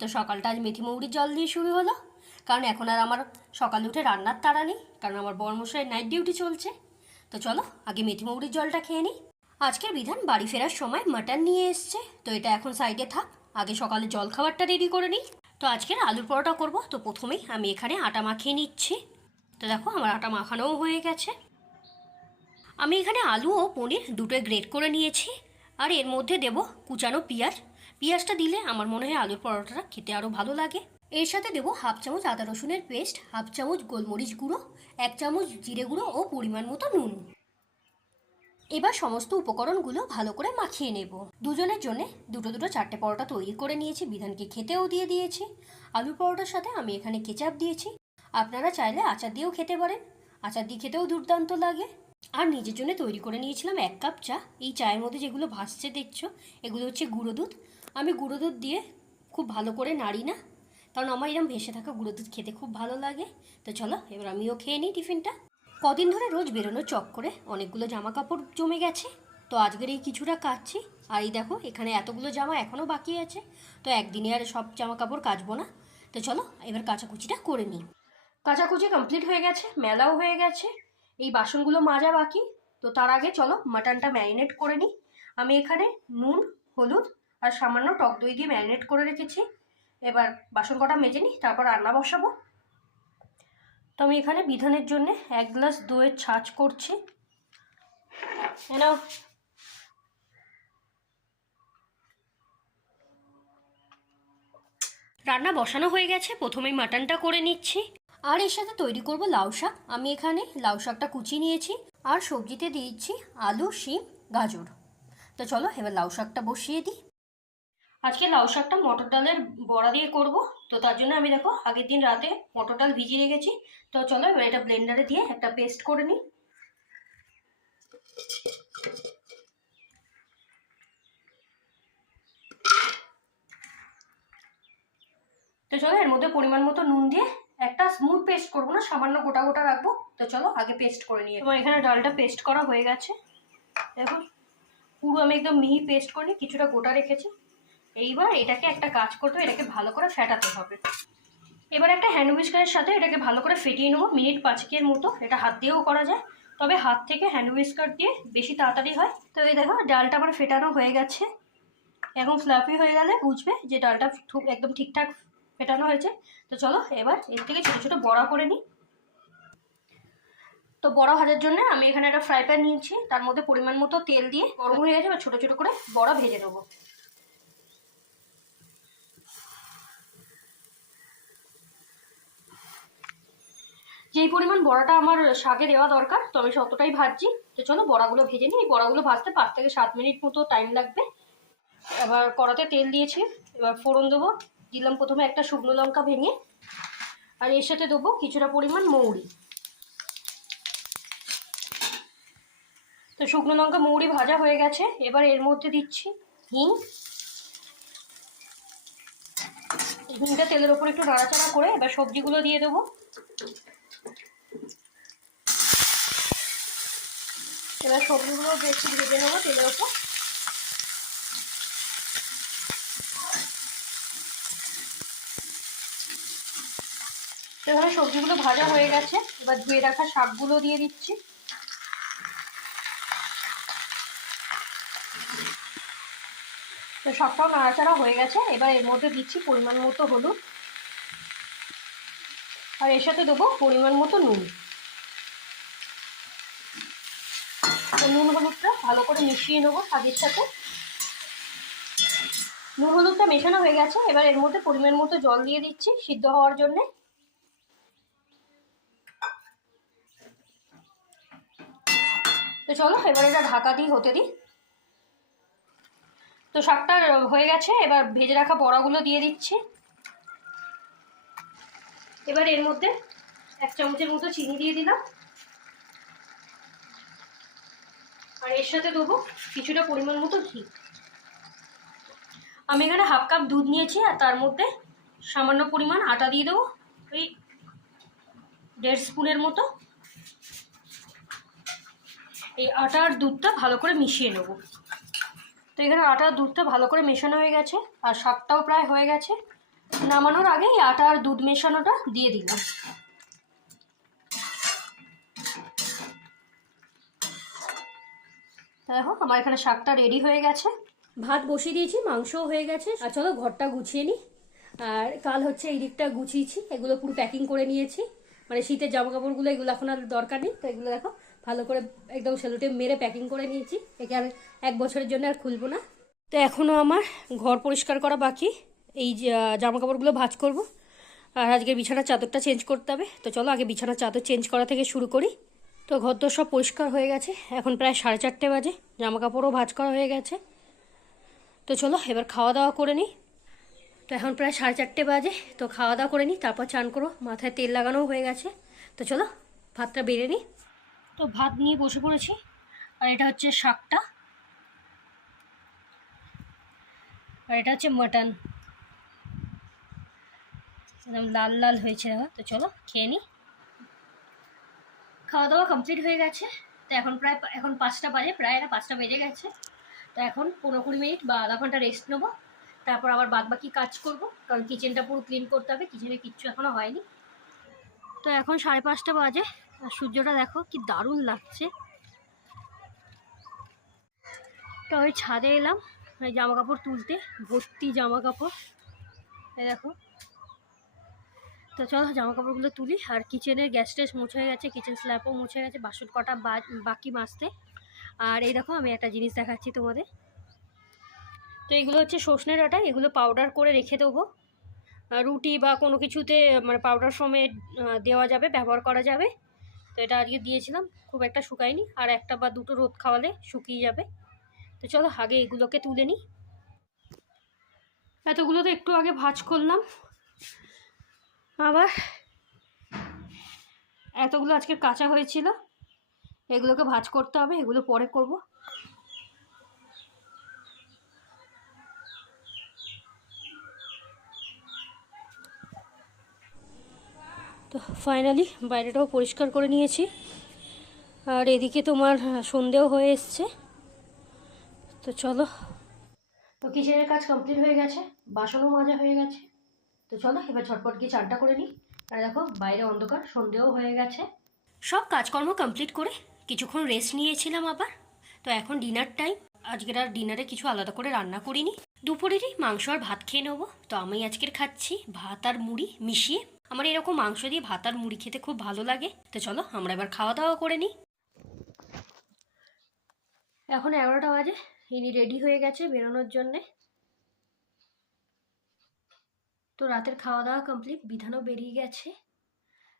তো সকালটা আজ মেথি মৌরির জল দিয়ে শুরু হলো। কারণ এখন আর আমার সকালে উঠে রান্নার তাড়া নেই, কারণ আমার বর্মশাই নাইট ডিউটি চলছে। তো চলো, আগে মেথি মৌরির জলটা খেয়ে নিই। আজকের বিধান, বাড়ি ফেরার সময় মাটন নিয়ে এসছে। তো এটা এখন সাইডে থাক, আগে সকালে জল খাবারটা রেডি করে নিই। তো আজকের আলুর পরোটা করব। তো প্রথমেই আমি এখানে আটা মাখিয়ে নিচ্ছি। তো দেখো, আমার আটা মাখানোও হয়ে গেছে। আমি এখানে আলু ও পনির দুটোই গ্রেট করে নিয়েছি। আর এর মধ্যে দেব কুচানো পেঁয়াজ। পেঁয়াজটা দিলে আমার মনে হয় আলুর পরোটাটা খেতে আরও ভালো লাগে। এর সাথে দেবো হাফ চামচ আদা রসুনের পেস্ট, হাফ চামচ গোলমরিচ গুঁড়ো, এক চামচ জিরে গুঁড়ো ও পরিমাণ মতো নুন। এবার সমস্ত উপকরণগুলো ভালো করে মাখিয়ে নেব। দুজনের জন্য দুটো দুটো চারটে পরোটা তৈরি করে নিয়েছি, বিধানকে খেতেও দিয়ে দিয়েছি। আলুর পরোটার সাথে আমি এখানে কেচাপ দিয়েছি। আপনারা চাইলে আচার দিয়েও খেতে পারেন। আচার দিয়ে খেতেও দুর্দান্ত লাগে। আর নিজের জন্য তৈরি করে নিয়েছিলাম এক কাপ চা। এই চায়ের মধ্যে যেগুলো ভাসছে দেখছ, এগুলো হচ্ছে গুঁড়ো দুধ। আমি গুঁড়ো দুধ দিয়ে খুব ভালো করে নাড়ি না। কারণ আমার এরকম ভেসে থাকা গুঁড়ো দুধ খেতে খুব ভালো লাগে। তো চলো, এবার আমিও খেয়ে নিই টিফিনটা। কদিন ধরে রোজ বেরোনো চক করে অনেকগুলো জামা কাপড় জমে গেছে। তো আজকের এই কিছুটা কাচ্ছি আর এই দেখো, এখানে এতগুলো জামা এখনও বাকি আছে। তো একদিনে আর সব জামা কাপড় কাচবো না। তো চলো, এবার কাচাকুচিটা করে নিই। কাচাকুচি কমপ্লিট হয়ে গেছে, মেলাও হয়ে গেছে। এই বাসনগুলো মাজা বাকি। তো তার আগে চলো, মাটনটা ম্যারিনেট করে নিই। আমি এখানে নুন, হলুদ আর সামান্য টক দই দিয়ে ম্যারিনেট করে রেখেছি। এবার বাসন কটা মেজে নিই, তারপর রান্না বসাবো। তো আমি এখানে বিধানের জন্য এক গ্লাস দইয়ের ছাঁচ করছি। নাও। রান্না বসানো হয়ে গেছে, প্রথমেই মাটনটা করে নিচ্ছি। আর এর সাথে তৈরি করব লাউ শাক। আমি এখানে লাউ শাকটা কুচিয়ে নিয়েছি, আর সবজিতে দিয়েছি আলু, শিম, গাজর। তো চলো এবার লাউ শাকটা বসিয়ে দিই। আজকে লাউ শাকটা মটর ডালের বড়া দিয়ে করব। তো তার জন্য আমি দেখো আগের দিন রাতে মটর ডাল ভিজিয়ে রেখেছি। তো চলো এবার এটা ব্লেন্ডারে দিয়ে একটা পেস্ট করে নিই। তো চলো এর মধ্যে পরিমাণ মতো নুন দিয়ে একটা স্মুথ পেস্ট করব না, সামান্য গোটা গোটা রাখব। তো চলো আগে পেস্ট করে নিই তোমার এখানে ডালটা পেস্ট করা হয়ে গেছে। দেখো পুরো আমি একদম মিহি পেস্ট করিনি কিছুটা গোটা রেখেছি। এইবার এটাকে একটা কাজ করতে এটাকে ভালো করে ফেটাতে হবে। এবার একটা হ্যান্ড উইস্কারের সাথে এটাকে ভালো করে ফেটিয়ে নেব, মিনিট পাঁচকের মতো। এটা হাত দিয়েও করা যায়, তবে হাত থেকে হ্যান্ড উইস্কার দিয়ে বেশি তাড়াতাড়ি হয়। তো এই দেখো, ডালটা আমার ফেটানো হয়ে গেছে। এখন ফ্লাফি হয়ে গেলে বুঝবে যে ডালটা একদম ঠিকঠাক ফেটানো হয়েছে। তো চলো, এবার এর থেকে ছোটো ছোটো বড়া করে নিই। তো বড়া ভাজার জন্য আমি এখানে একটা ফ্রাই প্যান নিয়েছি, তার মধ্যে পরিমাণ মতো তেল দিয়ে গরম হয়ে গেছে, এবার ছোটো ছোটো করে বড়া ভেজে নেব। যেই পরিমাণ বড়াটা আমার শাকে দেওয়া দরকার, তো আমি ততটাই ভাজছি। তো চলো বড়াগুলো ভেজে নিই। এই বড়াগুলো ভাজতে পাঁচ থেকে সাত মিনিট মতো টাইম লাগবে। এবার কড়াতে তেল দিয়েছি। এবার ফোড়ন দেবো। দিলাম প্রথমে একটা শুকনো লঙ্কা ভেঙে। আর এর সাথে দেবো কিছুটা পরিমাণ মৌরি। তো শুকনো লঙ্কা মৌরি ভাজা হয়ে গেছে। এবার এর মধ্যে দিচ্ছি হিং হিংটা তেলের ওপর একটু নাড়াচাড়া করে এবার সবজিগুলো দিয়ে দেবো। এবার সবজিগুলো একটু ভেজে নেব তেলের ওপর। এখানে সবজিগুলো ভাজা হয়ে গেছে। এবার ধুয়ে রাখা শাকগুলো দিয়ে দিচ্ছি। তো সবটাও নাড়াচাড়া হয়ে গেছে। এবার এর মধ্যে দিচ্ছি পরিমাণ মতো হলুদ। আর এর সাথে দেবো পরিমাণ মতো নুন। নুন হলুদটা ভালো করে মিশিয়ে নেব শাকের সাথে। নুন হলুদটা মেশানো হয়ে গেছে, এবার এর মধ্যে পরিমাণ মতো জল দিয়ে দিচ্ছি সিদ্ধ হওয়ার জন্যে। তো চলো, এবার এটা ঢাকা দিই হতে দিই। তো শাকটা হয়ে গেছে, এবার ভেজে রাখা বড়াগুলো দিয়ে দিচ্ছি। এবার এর মধ্যে এক চামচের মতো চিনি দিয়ে দিলাম। আর এর সাথে দেবো কিছুটা পরিমাণ মতো ঘি। আমি এখানে হাফ কাপ দুধ নিয়েছি আর তার মধ্যে সামান্য পরিমাণ আটা দিয়ে দেবো, ওই দেড় স্পুনের মতো। এই আটা আর দুধটা ভালো করে মিশিয়ে নেব। তো এখানে আটা আর দুধটা ভালো করে মেশানো হয়ে গেছে আর শাকটাও প্রায় হয়ে গেছে। নামানোর আগেই আটা আর দুধ মেশানোটা দিয়ে দিলাম। দেখো আমার এখানে শাকটা রেডি হয়ে গেছে। ভাত বসিয়ে দিয়েছি, মাংসও হয়ে গেছে। আর চলো ঘরটা গুছিয়ে নিই আর কাল হচ্ছে এই দিকটা গুছিয়েছি। এগুলো পুরো প্যাকিং করে নিয়েছি। মানে শীতের জামা কাপড়গুলো এগুলো এখন আর দরকার নেই। তো এগুলো দেখো, ভালো করে একদম সেলোটে মেরে প্যাকিং করে নিয়েছি। একে আর এক বছরের জন্য আর খুলবো না। তো এখনও আমার ঘর পরিষ্কার করা বাকি। এই জামা কাপড়গুলো ভাজ করব। আর আজকে বিছানার চাদরটা চেঞ্জ করতে হবে। তো চলো আগে বিছানার চাদর চেঞ্জ করা থেকে শুরু করি। তো ঘর তো সব পরিষ্কার হয়ে গেছে। এখন প্রায় সাড়ে চারটে বাজে জামা কাপড়ও ভাঁজ করা হয়ে গেছে। তো চলো, এবার খাওয়া দাওয়া করে নিই। তো এখন প্রায় সাড়ে চারটে বাজে, তো খাওয়া দাওয়া করে নিই, তারপর চান করো। মাথায় তেল লাগানোও হয়ে গেছে। তো চলো, ভাতটা বেড়ে নিই। তো ভাত নিয়ে বসে পড়েছি, আর এটা হচ্ছে শাকটা। আর এটা হচ্ছে মাটন। লাল লাল হয়েছে, তো চলো, খেয়ে নিই। খাওয়া দাওয়া কমপ্লিট হয়ে গেছে। তো এখন প্রায় এখন পাঁচটা বাজে, প্রায় না পাঁচটা বেজে গেছে। তো এখন পনেরো কুড়ি মিনিট বা আধা ঘণ্টা রেস্ট নেব। তারপর আবার বাদ বাকি কাজ করব, কারণ কিচেনটা পুরো ক্লিন করতে হবে কিচেনে কিচ্ছু এখনও হয়নি। তো এখন সাড়ে পাঁচটা বাজে, আর সূর্যটা দেখো কি দারুণ লাগছে। তো ওই ছাদে এলাম জামা কাপড় তুলতে, ভর্তি জামা কাপড় দেখো তো চলো জামা কাপড়গুলো তুলি, আর কিচেনের গ্যাস টেস মুছে গেছে কিচেন স্ল্যাবও মুছে গেছে, বাসন কটা বাকি মাজতে। আর এই দেখো, আমি একটা জিনিস দেখাচ্ছি তোমাদের। তো এগুলো হচ্ছে সর্ষে ডাঁটা এগুলো পাউডার করে রেখে দেবো। রুটি বা কোনো কিছুতে মানে পাউডার সময় দেওয়া যাবে, ব্যবহার করা যাবে। তো এটা আজকে দিয়েছিলাম, খুব একটা শুকায়নি। আর একটা বা দুটো রোদ খাওয়ালে শুকিয়ে যাবে। তো চলো, আগে এগুলোকে তুলে নিই। এতগুলো তো একটু আগে ভাজ করলাম। আবার এতগুলো আজকে কাঁচা হয়েছিল। এগুলোকে ভাজ করতে হবে, এগুলো পরে করব। তো ফাইনালি বাইরেটাও পরিষ্কার করে নিয়েছি। আর এদিকে তোমার সন্ধেও হয়ে এসছে। তো চলো। তো কিচেনের কাজ কমপ্লিট হয়ে গেছে, বাসনও মাজা হয়ে গেছে। তো চলো এবার ঝটপট গিয়ে চানটা করে নিই। আর দেখো বাইরে অন্ধকার সন্ধেও হয়ে গেছে। সব কাজকর্ম কমপ্লিট করে কিছুক্ষণ রেস্ট নিয়েছিলাম আবার। তো এখন ডিনার টাইম আজকের আর ডিনারে কিছু আলাদা করে রান্না করিনি। দুপুরেরই মাংস আর ভাত খেয়ে নেব। তো আমি আজকের খাচ্ছি ভাত আর মুড়ি মিশিয়ে। আমার এরকম মাংস দিয়ে ভাত আর মুড়ি খেতে খুব ভালো লাগে। তো চলো আমরা এবার খাওয়া দাওয়া করে নিই। এখন এগারোটা বাজে। ইনি রেডি হয়ে গেছে বেরোনোর জন্যে। তো রাতের খাওয়া দাওয়া কমপ্লিট বিধানও বেরিয়ে গেছে।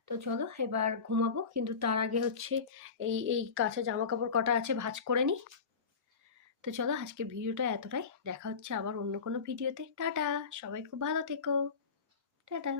তো চলো, এবার ঘুমাবো, কিন্তু তার আগে হচ্ছে এই এই কাঁচা জামা কাপড় কটা আছে ভাজ করে নিই। তো চলো আজকে ভিডিওটা এতটাই। দেখা হচ্ছে আবার অন্য কোনো ভিডিওতে। টাটা! সবাই খুব ভালো থেকো। টাটা!